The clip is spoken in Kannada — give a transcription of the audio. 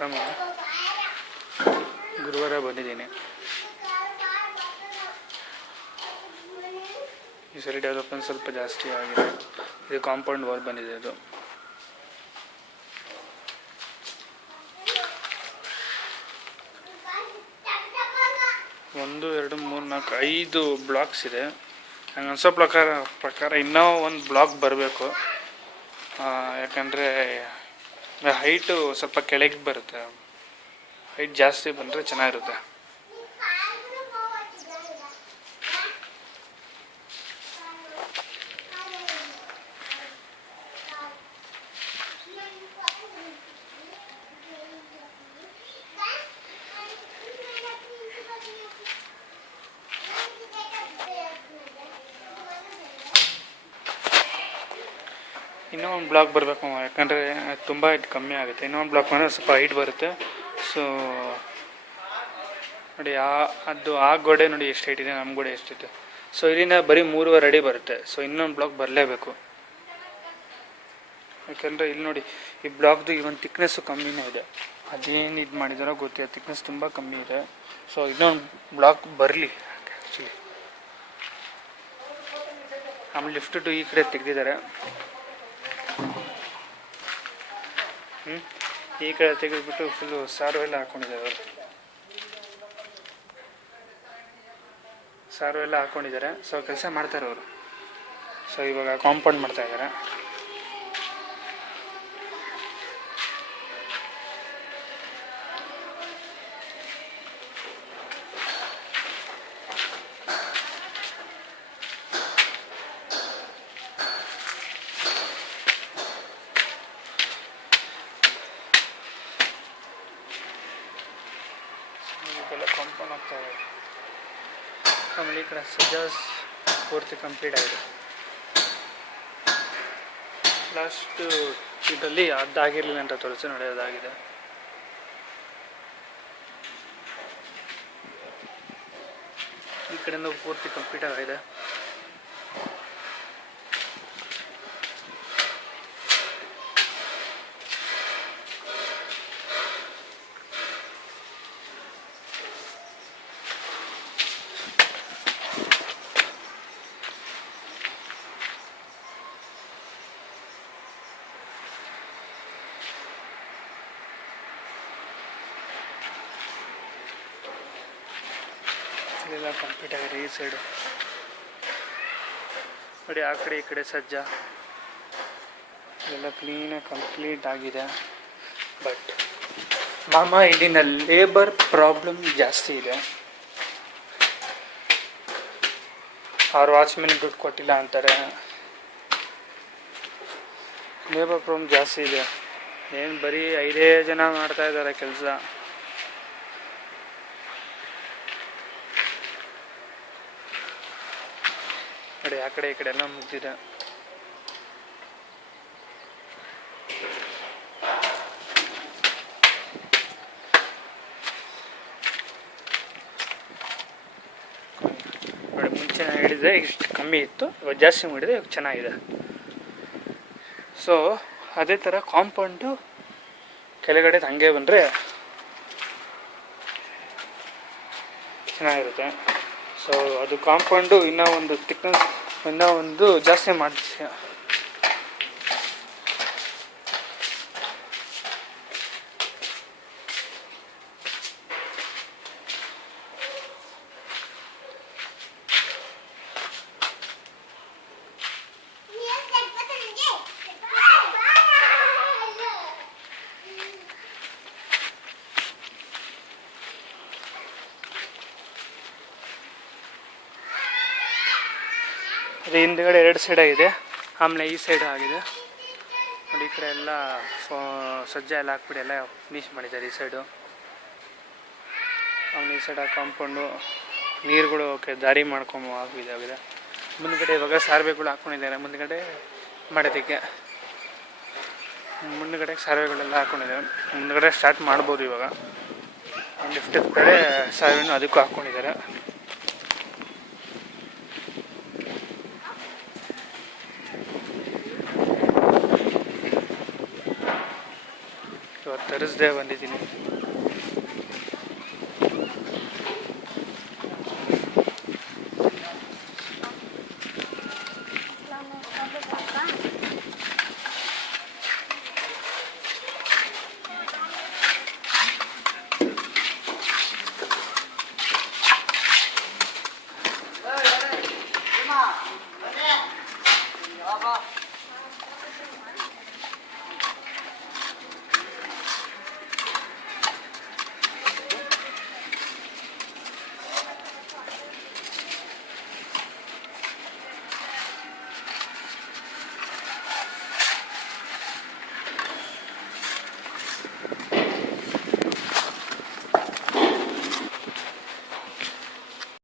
ಆರಾಮ ಗುರುವಾರ ಬಂದಿದ್ದೀನಿ. ಈ ಸರಿ ಡೆವಲಪ್ಮೆಂಟ್ ಸ್ವಲ್ಪ ಜಾಸ್ತಿ ಆಗಿದೆ. ಇದು ಕಾಂಪೌಂಡ್ ವಾಲ್ ಬಂದಿದೆ. ಅದು 1 2 3 4 5 ಬ್ಲಾಕ್ಸ್ ಇದೆ. ನಂಗೆ ಅನ್ಸೋ ಪ್ರಕಾರ ಇನ್ನೂ ಒಂದು ಬ್ಲಾಕ್ ಬರಬೇಕು. ಯಾಕಂದರೆ ಹೈಟು ಸ್ವಲ್ಪ ಕೆಳಗೆ ಬರುತ್ತೆ. ಹೈಟ್ ಜಾಸ್ತಿ ಬಂದರೆ ಚೆನ್ನಾಗಿರುತ್ತೆ. ಇನ್ನೂ ಒಂದು ಬ್ಲಾಕ್ ಬರಬೇಕು, ಯಾಕಂದರೆ ತುಂಬ ಹೈಟ್ ಕಮ್ಮಿ ಆಗುತ್ತೆ. ಇನ್ನೊಂದು ಬ್ಲಾಕ್ ಬಂದರೆ ಸ್ವಲ್ಪ ಹೈಟ್ ಬರುತ್ತೆ. ಸೊ ನೋಡಿ, ಅದು ಆ ಗೋಡೆ ನೋಡಿ ಎಷ್ಟು ಹೈಟ್ ಇದೆ, ನಮ್ಮ ಗೋಡೆ ಎಷ್ಟಿದೆ. ಸೊ ಇಲ್ಲಿಂದ ಬರೀ 3.5 ಅಡಿ ಬರುತ್ತೆ. ಸೊ ಇನ್ನೊಂದು ಬ್ಲಾಕ್ ಬರಲೇಬೇಕು. ಯಾಕಂದರೆ ಇಲ್ಲಿ ನೋಡಿ, ಈ ಬ್ಲಾಕ್ದು ಈ ಒಂದು ಥಿಕ್ನೆಸ್ಸು ಕಮ್ಮಿನೇ ಇದೆ. ಅದೇನು ಇದು ಮಾಡಿದಾರೋ ಗೊತ್ತಿಲ್ಲ, ಥಿಕ್ನೆಸ್ ತುಂಬ ಕಮ್ಮಿ ಇದೆ. ಸೊ ಇನ್ನೊಂದು ಬ್ಲಾಕ್ ಬರಲಿ ಆ್ಯಕ್ಚುಲಿ. ಆಮೇಲೆ ಲಿಫ್ಟು ಈ ಕಡೆ ತೆಗೆದಿದ್ದಾರೆ. ಈ ಕಡೆ ತೆಗೆದುಬಿಟ್ಟು ಫುಲ್ಲು ಸಾರು ಎಲ್ಲ ಹಾಕ್ಕೊಂಡಿದ್ದಾರೆ. ಅವರು ಸಾರು ಎಲ್ಲ ಹಾಕ್ಕೊಂಡಿದ್ದಾರೆ. ಸೊ ಕೆಲಸ ಮಾಡ್ತಾರೆ ಅವರು. ಸೊ ಇವಾಗ ಕಾಂಪೌಂಡ್ ಮಾಡ್ತಾ ಇದ್ದಾರೆ. ಕಾಂಪೌಂಡ್ ಆಗ್ತಾ ಇದೆ. ಆಮೇಲೆ ಈ ಕಡೆ ಸಜ್ಜಾಸ್ ಪೂರ್ತಿ ಕಂಪ್ಲೀಟ್ ಆಗಿದೆ. ಲಾಸ್ಟ್ ಇದರಲ್ಲಿ ಅದಾಗಿರಲಿಲ್ಲ ಅಂತ ತೋರಿಸಿ ನೋಡಿ, ಅದಾಗಿದೆ. ಈ ಕಡೆಯಿಂದ ಪೂರ್ತಿ ಕಂಪ್ಲೀಟ್ ಆಗಿದೆ. ಎಲ್ಲ ಕಂಪ್ಲೀಟ್ ಆಗಿದೆ. ಈ ಸೈಡು ನೋಡಿ, ಆ ಕಡೆ ಈ ಕಡೆ ಸಜ್ಜ ಎಲ್ಲ ಕ್ಲೀನಾಗಿ ಕಂಪ್ಲೀಟ್ ಆಗಿದೆ. ಬಟ್ ಇಲ್ಲಿನ ಲೇಬರ್ ಪ್ರಾಬ್ಲಮ್ ಜಾಸ್ತಿ ಇದೆ. ಅವ್ರು ವಾಚ್ಮೆನ್ ದುಡ್ಡು ಕೊಟ್ಟಿಲ್ಲ ಅಂತಾರೆ. ಲೇಬರ್ ಪ್ರಾಬ್ಲಮ್ ಜಾಸ್ತಿ ಇದೆ. ಏನು ಬರೀ 5 ಜನ ಮಾಡ್ತಾ ಇದ್ದಾರೆ ಕೆಲಸ. ನೋಡಿ, ಆ ಕಡೆ ಈ ಕಡೆ ಎಲ್ಲ ಮುಗ್ದಿದೆ. ನೋಡಿ, ಮುಂಚೆ ಹೇಳಿದೆ ಇಷ್ಟು ಕಮ್ಮಿ ಇತ್ತು, ಇವಾಗ ಜಾಸ್ತಿ ಮಾಡಿದೆ, ಇವಾಗ ಚೆನ್ನಾಗಿದೆ. ಸೊ ಅದೇ ಥರ ಕಾಂಪೌಂಡು ಕೆಳಗಡೆ ಹಂಗೆ ಬಂದರೆ ಚೆನ್ನಾಗಿರುತ್ತೆ. ಸೊ ಅದು ಕಾಂಪೌಂಡು ಇನ್ನೂ ಒಂದು ಥಿಕ್ನೆಸ್ ಇನ್ನೂ ಒಂದು ಜಾಸ್ತಿ ಮಾಡ್ತೀವಿ. ಅದು ಹಿಂದ್ಗಡೆ 2 ಸೈಡ್ ಆಗಿದೆ. ಆಮೇಲೆ ಈ ಸೈಡ್ ಆಗಿದೆ ನೋಡಿ. ಈ ಕಡೆ ಎಲ್ಲ ಸಜ್ಜೆ ಎಲ್ಲ ಹಾಕ್ಬಿಟ್ಟು ಎಲ್ಲ ಫಿನಿಶ್ ಮಾಡಿದ್ದಾರೆ ಈ ಸೈಡು. ಆಮೇಲೆ ಈ ಸೈಡ್ ಕಾಂಪೌಂಡು ನೀರುಗಳು ದಾರಿ ಮಾಡ್ಕೊಂಡು ಆಗಿದೆ. ಮುಂದ್ಗಡೆ ಇವಾಗ ಸಾರ್ವೆಗಳು ಹಾಕ್ಕೊಂಡಿದ್ದಾರೆ. ಮುಂದ್ಗಡೆ ಮಾಡೋದಕ್ಕೆ ಮುಂದ್ಗಡೆ ಸಾರ್ವೆಗಳೆಲ್ಲ ಹಾಕ್ಕೊಂಡಿದ್ದಾರೆ. ಮುಂದ್ಗಡೆ ಸ್ಟಾರ್ಟ್ ಮಾಡ್ಬೋದು ಇವಾಗ. ಲಿಫ್ಟ್ ಕಡೆ ಸಾರ್ವೆನೂ ಅದಕ್ಕೂ ಹಾಕ್ಕೊಂಡಿದ್ದಾರೆ. ತರಿಸ್ದೇ ಬಂದಿದ್ದೀನಿ.